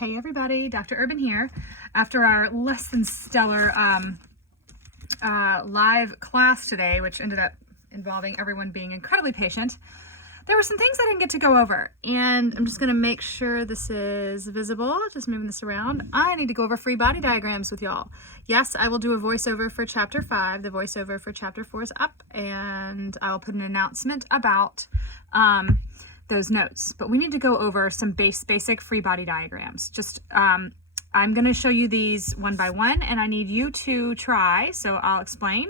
Hey everybody, Dr. Urban here. After our less than stellar live class today, which ended up involving everyone being incredibly patient, there were some things I didn't get to go over, and I'm just going to make sure this is visible, just moving this around. I need to go over free body diagrams with y'all. Yes, I will do a voiceover for chapter 5. The voiceover for chapter 4 is up, and I'll put an announcement about those notes, but we need to go over some basic free body diagrams. Just I'm going to show you these one by one, and I need you to try. So I'll explain.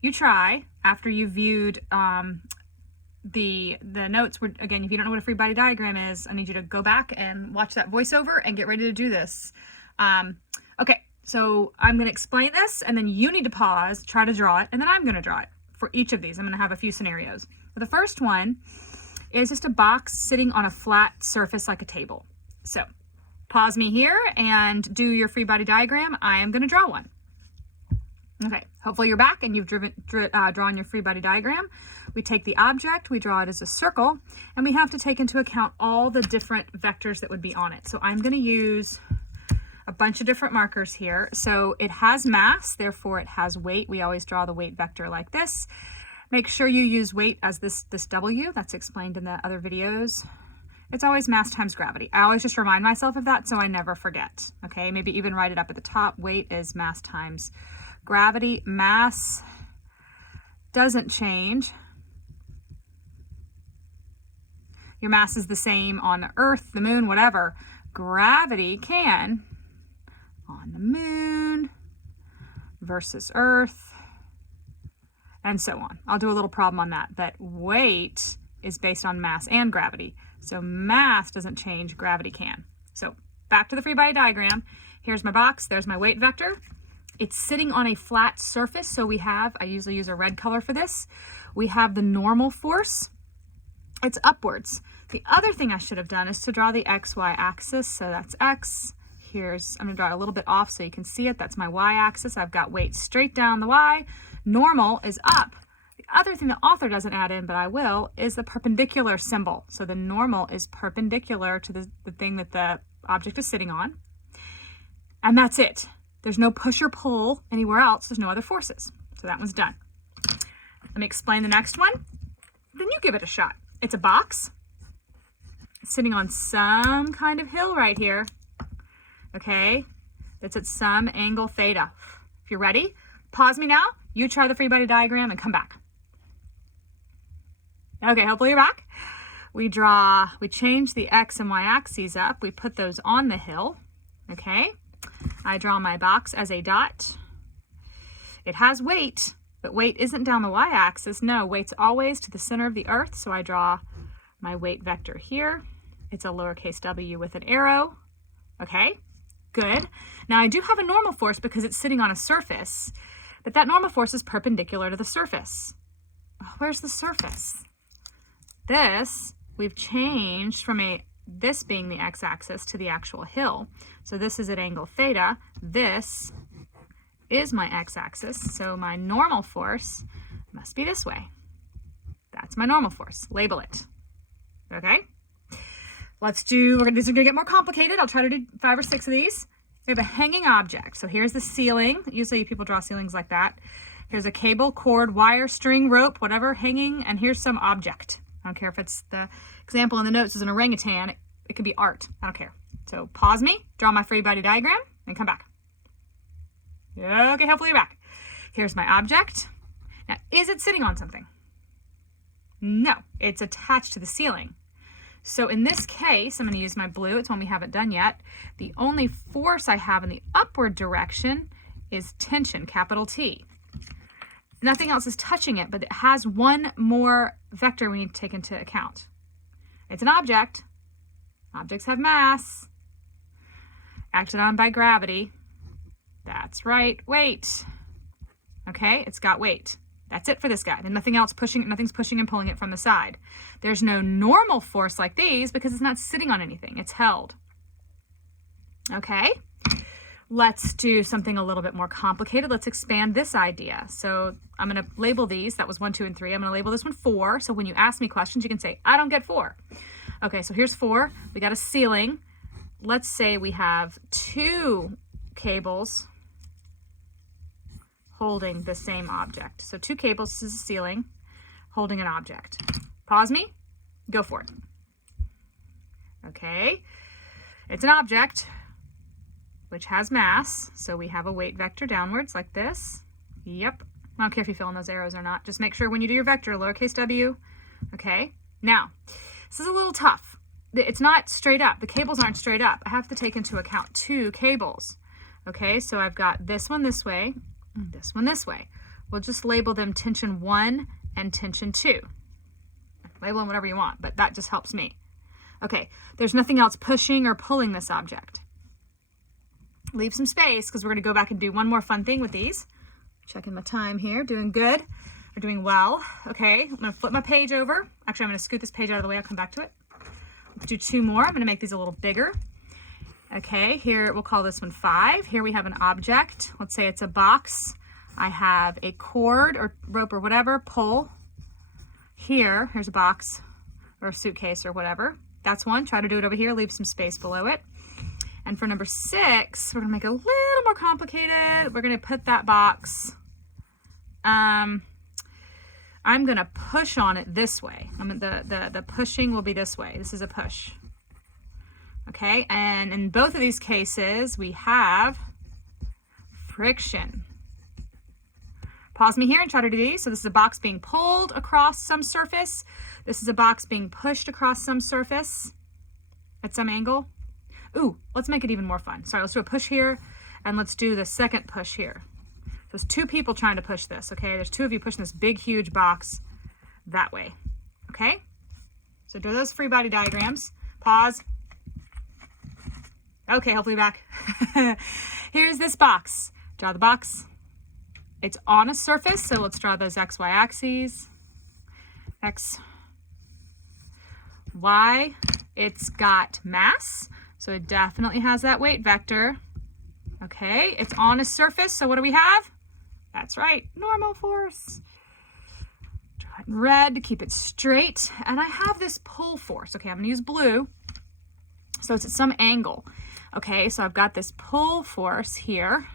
You try after you viewed the notes. Again, if you don't know what a free body diagram is, I need you to go back and watch that voiceover and get ready to do this. Okay, so I'm going to explain this, and then you need to pause, try to draw it, and then I'm going to draw it for each of these. I'm going to have a few scenarios. For the first one is just a box sitting on a flat surface like a table. So pause me here and do your free body diagram. I am going to draw one. Okay, hopefully you're back and you've drawn your free body diagram. We take the object, we draw it as a circle, and we have to take into account all the different vectors that would be on it. So I'm going to use a bunch of different markers here. So it has mass, therefore it has weight. We always draw the weight vector like this. Make sure you use weight as this W. That's explained in the other videos. It's always mass times gravity. I always just remind myself of that so I never forget. Okay, maybe even write it up at the top. Weight is mass times gravity. Mass doesn't change. Your mass is the same on the Earth, the moon, whatever. Gravity can on the moon versus Earth, and so on. I'll do a little problem on that, but weight is based on mass and gravity. So mass doesn't change, gravity can. So back to the free body diagram. Here's my box, there's my weight vector. It's sitting on a flat surface, so I usually use a red color for this. We have the normal force, it's upwards. The other thing I should have done is to draw the XY axis, so that's X. I'm gonna draw it a little bit off so you can see it. That's my Y axis. I've got weight straight down the Y. Normal is up. The other thing the author doesn't add in, but I will, is the perpendicular symbol. So the normal is perpendicular to the thing that the object is sitting on. And that's it. There's no push or pull anywhere else. There's no other forces. So that one's done. Let me explain the next one. Then you give it a shot. It's a box. It's sitting on some kind of hill right here. Okay, it's at some angle theta. If you're ready, pause me now. You try the free body diagram and come back. Okay, hopefully you're back. We change the X and Y axes up. We put those on the hill. Okay, I draw my box as a dot. It has weight, but weight isn't down the Y axis. No, weight's always to the center of the Earth. So I draw my weight vector here. It's a lowercase w with an arrow. Okay. Good. Now I do have a normal force because it's sitting on a surface, but that normal force is perpendicular to the surface. Oh, where's the surface? This, we've changed from this being the x-axis to the actual hill. So this is at angle theta. This is my x-axis. So my normal force must be this way. That's my normal force. Label it. Okay? These are going to get more complicated. I'll try to do 5 or 6 of these. We have a hanging object. So here's the ceiling. Usually people draw ceilings like that. Here's a cable, cord, wire, string, rope, whatever, hanging, and here's some object. I don't care if it's the example in the notes is an orangutan. It could be art. I don't care. So pause me, draw my free body diagram, and come back. Okay, hopefully you're back. Here's my object. Now, is it sitting on something? No, it's attached to the ceiling. So in this case, I'm going to use my blue. It's one we haven't done yet. The only force I have in the upward direction is tension, capital T. Nothing else is touching it, but it has one more vector we need to take into account. It's an object. Objects have mass. Acted on by gravity. That's right, weight. Okay, it's got weight. That's it for this guy. And nothing's pushing and pulling it from the side. There's no normal force like these because it's not sitting on anything. It's held. Okay, let's do something a little bit more complicated. Let's expand this idea. So I'm going to label these. That was 1, 2, and 3. I'm going to label this one 4. So when you ask me questions, you can say, I don't get 4. Okay, so here's 4. We got a ceiling. let's say we have 2 cables holding the same object. So 2 cables, this is a ceiling, holding an object. Pause me, go for it. Okay, it's an object which has mass, so we have a weight vector downwards like this. Yep, I don't care if you fill in those arrows or not, just make sure when you do your vector, lowercase w. Okay, now, this is a little tough. It's not straight up, the cables aren't straight up. I have to take into account 2 cables. Okay, so I've got this one this way, and this one this way. We'll just label them tension 1 and tension 2. Label them whatever you want, but that just helps me. Okay, there's nothing else pushing or pulling this object. Leave some space because we're going to go back and do one more fun thing with these. Checking my time here, doing good. We're doing well. Okay, I'm going to flip my page over. Actually, I'm going to scoot this page out of the way. I'll come back to it. Let's do 2 more. I'm going to make these a little bigger. Okay, here we'll call this one 5. Here we have an object. Let's say it's a box. I have a cord or rope or whatever, pull. Here's a box or a suitcase or whatever. That's one. Try to do it over here. Leave some space below it. And for number 6, we're going to make it a little more complicated. We're going to put that box. I'm going to push on it this way. The pushing will be this way. This is a push. Okay, and in both of these cases, we have friction. Pause me here and try to do these. So this is a box being pulled across some surface. This is a box being pushed across some surface at some angle. Ooh, let's make it even more fun. Sorry, let's do a push here, and let's do the second push here. There's 2 people trying to push this, okay? There's 2 of you pushing this big, huge box that way, okay? So do those free body diagrams. Pause. Okay, hopefully back. Here's this box. Draw the box. It's on a surface, so let's draw those x, y axes. X, y. It's got mass, so it definitely has that weight vector. Okay, it's on a surface, so what do we have? That's right, normal force. Draw it in red to keep it straight. And I have this pull force. Okay, I'm gonna use blue. So it's at some angle. Okay, so I've got this pull force here,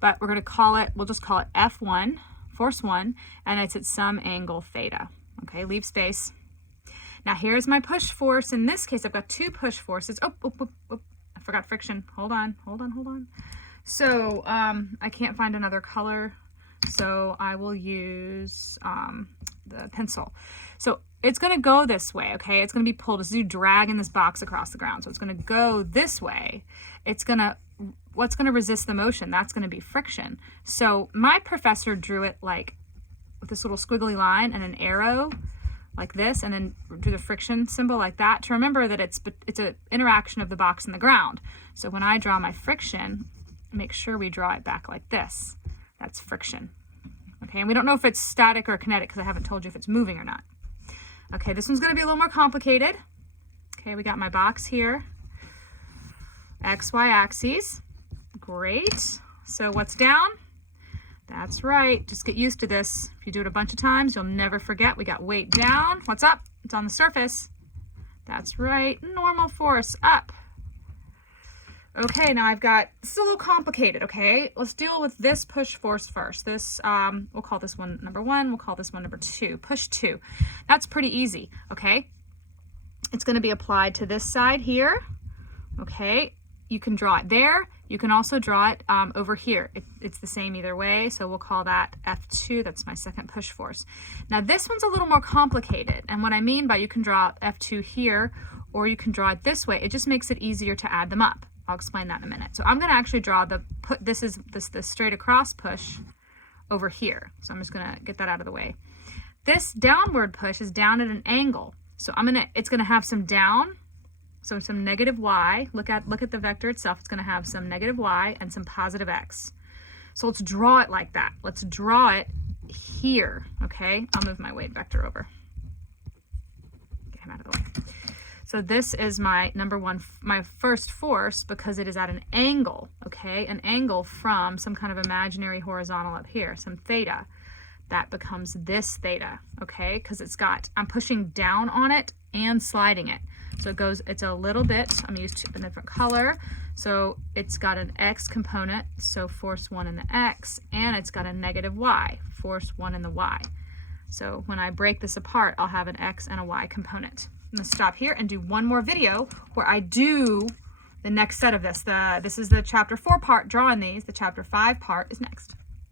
but we're gonna call it, we'll just call it F1, force 1, and it's at some angle theta. Okay, leave space. Now here's my push force. In this case, I've got 2 push forces. Oh, I forgot friction. Hold on. So I can't find another color, so I will use the pencil. So it's going to go this way, okay? It's going to be pulled as you drag in this box across the ground. So it's going to go this way. What's going to resist the motion? That's going to be friction. So my professor drew it like with this little squiggly line and an arrow like this, and then do the friction symbol like that to remember that it's an interaction of the box and the ground. So when I draw my friction, make sure we draw it back like this. That's friction. Okay, and we don't know if it's static or kinetic because I haven't told you if it's moving or not. Okay, this one's going to be a little more complicated. Okay, we got my box here. X, Y axes. Great. So what's down? That's right. Just get used to this. If you do it a bunch of times, you'll never forget. We got weight down. What's up? It's on the surface. That's right. Normal force up. Okay, now this is a little complicated, okay? Let's deal with this push force first. This, we'll call this one number 1. We'll call this one number 2. Push 2. That's pretty easy, okay? It's going to be applied to this side here, okay? You can draw it there. You can also draw it over here. It's the same either way, so we'll call that F2. That's my second push force. Now this one's a little more complicated, and what I mean by you can draw F2 here, or you can draw it this way. It just makes it easier to add them up. I'll explain that in a minute. So I'm going to actually draw the straight across push over here. So I'm just going to get that out of the way. This downward push is down at an angle. So it's going to have some down. So some negative y, look at the vector itself, it's going to have some negative y and some positive x. So let's draw it like that. Let's draw it here, okay? I'll move my weight vector over. Get him out of the way. So this is my number 1, my first force, because it is at an angle, okay? An angle from some kind of imaginary horizontal up here, some theta. That becomes this theta, okay? Because I'm pushing down on it and sliding it. So it's a little bit, I'm gonna use a different color. So it's got an X component, so force 1 in the X, and it's got a negative Y, force 1 in the Y. So when I break this apart, I'll have an X and a Y component. I'm gonna stop here and do one more video where I do the next set of this. This is the chapter 4 part, drawing these. The chapter 5 part is next.